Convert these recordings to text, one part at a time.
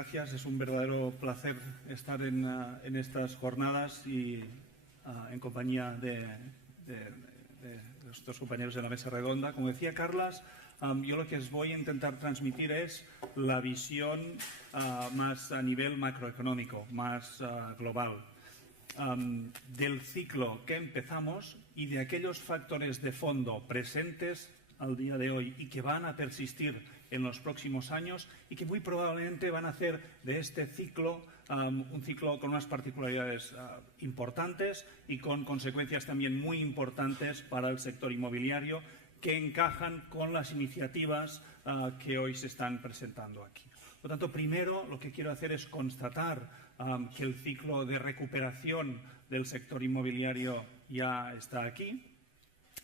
gracias. Es un verdadero placer estar en estas jornadas y en compañía de nuestros compañeros de la mesa redonda. Como decía Carlas, yo lo que os voy a intentar transmitir es la visión más a nivel macroeconómico, más global, del ciclo que empezamos y de aquellos factores de fondo presentes al día de hoy y que van a persistir en los próximos años y que muy probablemente van a hacer de este ciclo un ciclo con unas particularidades importantes y con consecuencias también muy importantes para el sector inmobiliario que encajan con las iniciativas que hoy se están presentando aquí. Por lo tanto, primero lo que quiero hacer es constatar que el ciclo de recuperación del sector inmobiliario ya está aquí,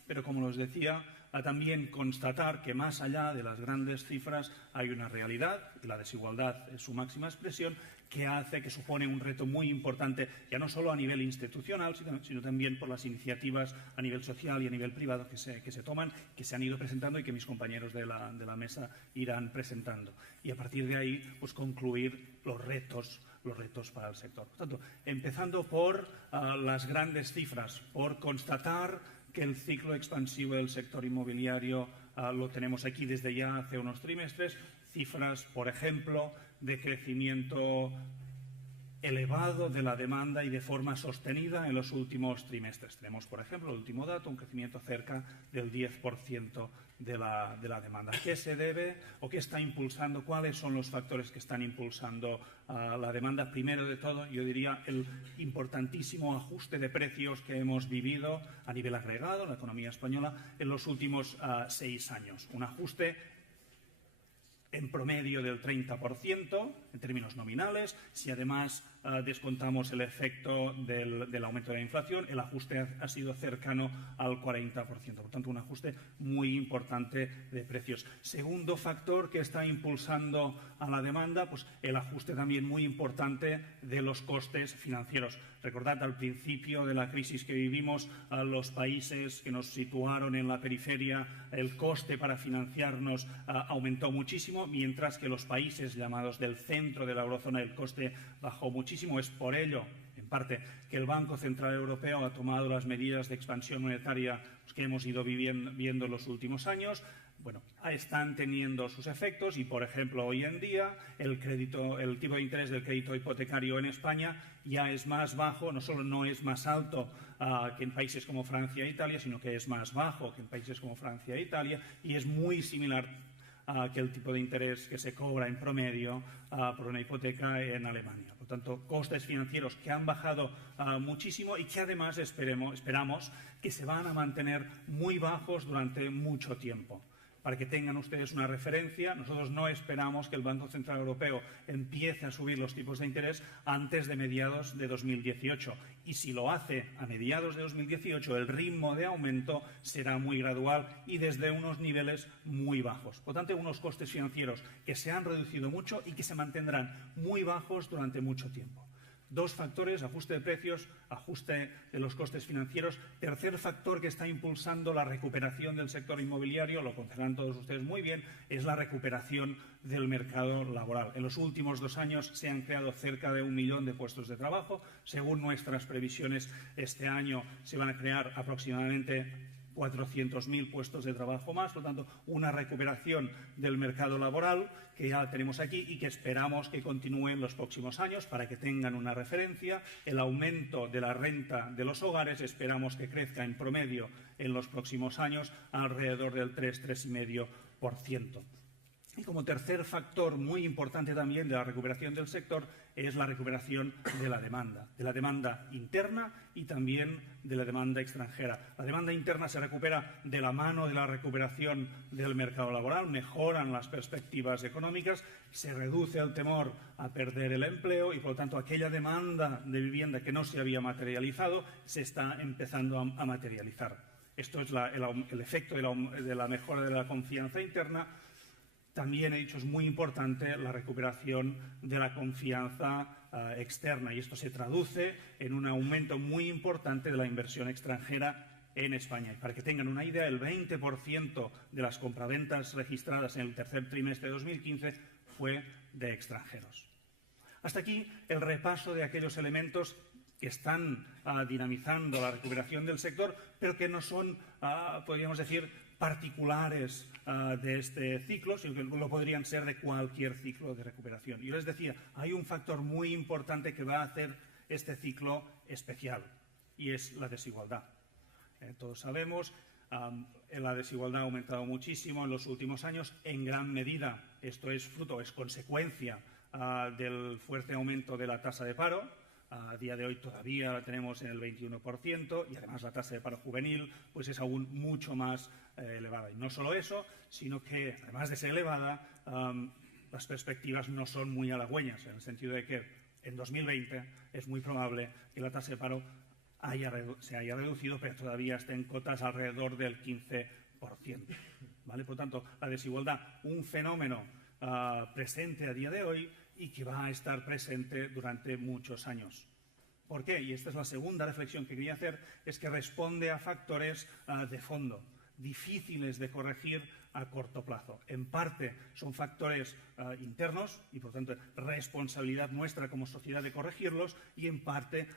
pero como os decía, también constatar que más allá de las grandes cifras hay una realidad, y la desigualdad es su máxima expresión, que supone un reto muy importante, ya no solo a nivel institucional, sino también por las iniciativas a nivel social y a nivel privado que se toman, que se han ido presentando y que mis compañeros de la mesa irán presentando. Y a partir de ahí, pues concluir los retos para el sector. Por tanto, empezando por las grandes cifras, por constatar que el ciclo expansivo del sector inmobiliario lo tenemos aquí desde ya hace unos trimestres. Cifras, por ejemplo, de crecimiento elevado de la demanda y de forma sostenida en los últimos trimestres. Tenemos, por ejemplo, el último dato, un crecimiento cerca del 10% de la demanda. ¿Qué se debe o qué está impulsando? ¿Cuáles son los factores que están impulsando la demanda? Primero de todo, yo diría el importantísimo ajuste de precios que hemos vivido a nivel agregado en la economía española en los últimos 6 años. Un ajuste en promedio del 30% en términos nominales. Si además descontamos el efecto del aumento de la inflación, el ajuste ha sido cercano al 40%. Por tanto, un ajuste muy importante de precios. Segundo factor que está impulsando a la demanda, pues el ajuste también muy importante de los costes financieros. Recordad, al principio de la crisis que vivimos, los países que nos situaron en la periferia, el coste para financiarnos aumentó muchísimo, mientras que los países llamados del centro de la eurozona el coste bajó muchísimo. Es por ello, en parte, que el Banco Central Europeo ha tomado las medidas de expansión monetaria que hemos ido viendo en los últimos años. Bueno, están teniendo sus efectos y, por ejemplo, hoy en día el tipo de interés del crédito hipotecario en España ya es más bajo, no solo no es más alto que en países como Francia e Italia, sino que es más bajo que en países como Francia e Italia y es muy similar que el tipo de interés que se cobra en promedio por una hipoteca en Alemania. Por tanto, costes financieros que han bajado muchísimo y que además esperamos que se van a mantener muy bajos durante mucho tiempo. Para que tengan ustedes una referencia, nosotros no esperamos que el Banco Central Europeo empiece a subir los tipos de interés antes de mediados de 2018. Y si lo hace a mediados de 2018, el ritmo de aumento será muy gradual y desde unos niveles muy bajos. Por tanto, unos costes financieros que se han reducido mucho y que se mantendrán muy bajos durante mucho tiempo. Dos factores: ajuste de precios, ajuste de los costes financieros. Tercer factor que está impulsando la recuperación del sector inmobiliario, lo conocerán todos ustedes muy bien, es la recuperación del mercado laboral. En los últimos 2 años se han creado cerca de 1 millón de puestos de trabajo. Según nuestras previsiones, este año se van a crear aproximadamente 400.000 puestos de trabajo más, por lo tanto, una recuperación del mercado laboral que ya tenemos aquí y que esperamos que continúe en los próximos años. Para que tengan una referencia, el aumento de la renta de los hogares esperamos que crezca en promedio en los próximos años alrededor del 3,5%. Y como tercer factor muy importante también de la recuperación del sector es la recuperación de la demanda interna y también de la demanda extranjera. La demanda interna se recupera de la mano de la recuperación del mercado laboral, mejoran las perspectivas económicas, se reduce el temor a perder el empleo y, por lo tanto, aquella demanda de vivienda que no se había materializado se está empezando a materializar. Esto es el efecto de la mejora de la confianza interna. También, he dicho, es muy importante la recuperación de la confianza externa y esto se traduce en un aumento muy importante de la inversión extranjera en España. Y para que tengan una idea, el 20% de las compraventas registradas en el tercer trimestre de 2015 fue de extranjeros. Hasta aquí el repaso de aquellos elementos que están dinamizando la recuperación del sector, pero que no son, podríamos decir, particulares de este ciclo, sino que lo podrían ser de cualquier ciclo de recuperación. Yo les decía, hay un factor muy importante que va a hacer este ciclo especial, y es la desigualdad. Todos sabemos, la desigualdad ha aumentado muchísimo en los últimos años, en gran medida. Esto es fruto, es consecuencia del fuerte aumento de la tasa de paro. A día de hoy todavía la tenemos en el 21% y además la tasa de paro juvenil pues es aún mucho más elevada. Y no solo eso, sino que además de ser elevada, las perspectivas no son muy halagüeñas, en el sentido de que en 2020 es muy probable que la tasa de paro se haya reducido, pero todavía está en cotas alrededor del 15%. ¿Vale? Por tanto, la desigualdad, un fenómeno presente a día de hoy y que va a estar presente durante muchos años. ¿Por qué? Y esta es la segunda reflexión que quería hacer, es que responde a factores de fondo, difíciles de corregir a corto plazo. En parte son factores internos y, por tanto, responsabilidad nuestra como sociedad de corregirlos, y en parte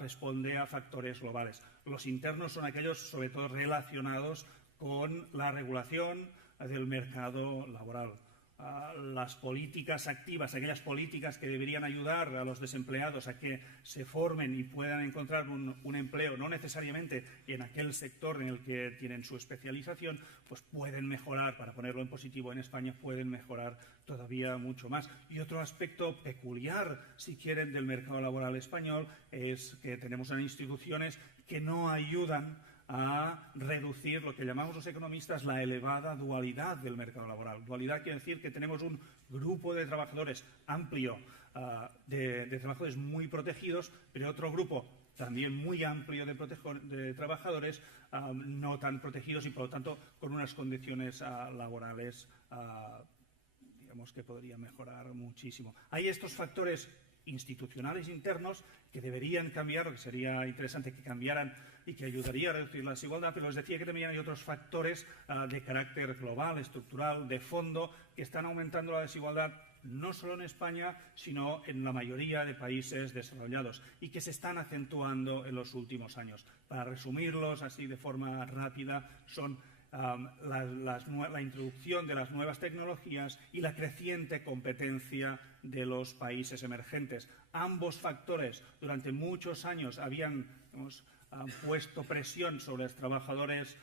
responde a factores globales. Los internos son aquellos, sobre todo, relacionados con la regulación del mercado laboral. Las políticas activas, aquellas políticas que deberían ayudar a los desempleados a que se formen y puedan encontrar un empleo, no necesariamente en aquel sector en el que tienen su especialización, pues pueden mejorar, para ponerlo en positivo en España, pueden mejorar todavía mucho más. Y otro aspecto peculiar, si quieren, del mercado laboral español es que tenemos unas instituciones que no ayudan a reducir lo que llamamos los economistas la elevada dualidad del mercado laboral. Dualidad quiere decir que tenemos un grupo de trabajadores amplio, de trabajadores muy protegidos, pero otro grupo también muy amplio de trabajadores no tan protegidos y, por lo tanto, con unas condiciones laborales digamos que podrían mejorar muchísimo. Hay estos factores institucionales internos que deberían cambiar, o que sería interesante que cambiaran y que ayudaría a reducir la desigualdad, pero les decía que también hay otros factores de carácter global, estructural, de fondo, que están aumentando la desigualdad no solo en España, sino en la mayoría de países desarrollados y que se están acentuando en los últimos años. Para resumirlos así de forma rápida, son la introducción de las nuevas tecnologías y la creciente competencia de los países emergentes. Ambos factores durante muchos años habían puesto presión sobre los trabajadores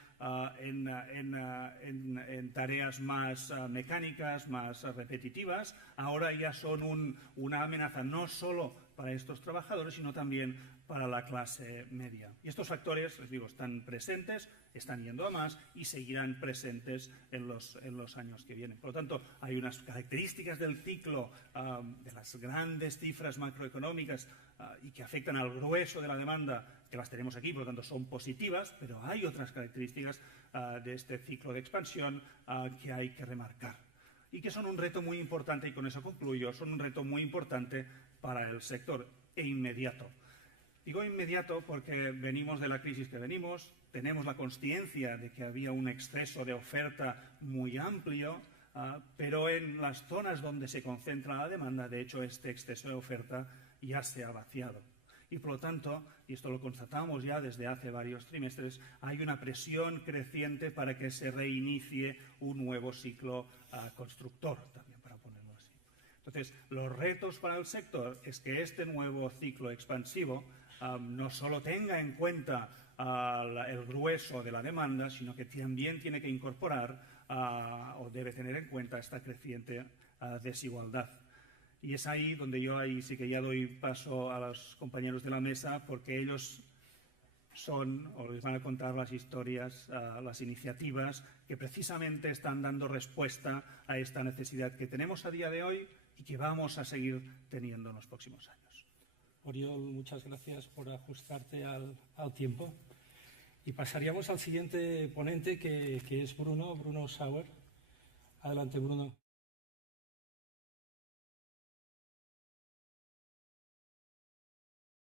en tareas más mecánicas, más repetitivas. Ahora ya son una amenaza no solo para estos trabajadores, sino también para la clase media. Y estos factores, les digo, están presentes, están yendo a más y seguirán presentes en los años que vienen. Por lo tanto, hay unas características del ciclo de las grandes cifras macroeconómicas y que afectan al grueso de la demanda, que las tenemos aquí, por lo tanto son positivas, pero hay otras características de este ciclo de expansión que hay que remarcar y que son un reto muy importante, y con eso concluyo, son un reto muy importante para el sector e inmediato. Digo inmediato porque venimos de la crisis que venimos, tenemos la consciencia de que había un exceso de oferta muy amplio, pero en las zonas donde se concentra la demanda, de hecho, este exceso de oferta ya se ha vaciado. Y por lo tanto, y esto lo constatamos ya desde hace varios trimestres, hay una presión creciente para que se reinicie un nuevo ciclo constructor, también para ponerlo así. Entonces, los retos para el sector es que este nuevo ciclo expansivo no solo tenga en cuenta el grueso de la demanda, sino que también tiene que incorporar o debe tener en cuenta esta creciente desigualdad. Y es ahí donde yo sí que ya doy paso a los compañeros de la mesa, porque ellos son, o les van a contar las historias, las iniciativas que precisamente están dando respuesta a esta necesidad que tenemos a día de hoy y que vamos a seguir teniendo en los próximos años. Oriol, muchas gracias por ajustarte al tiempo. Y pasaríamos al siguiente ponente, que es Bruno Sauer. Adelante, Bruno.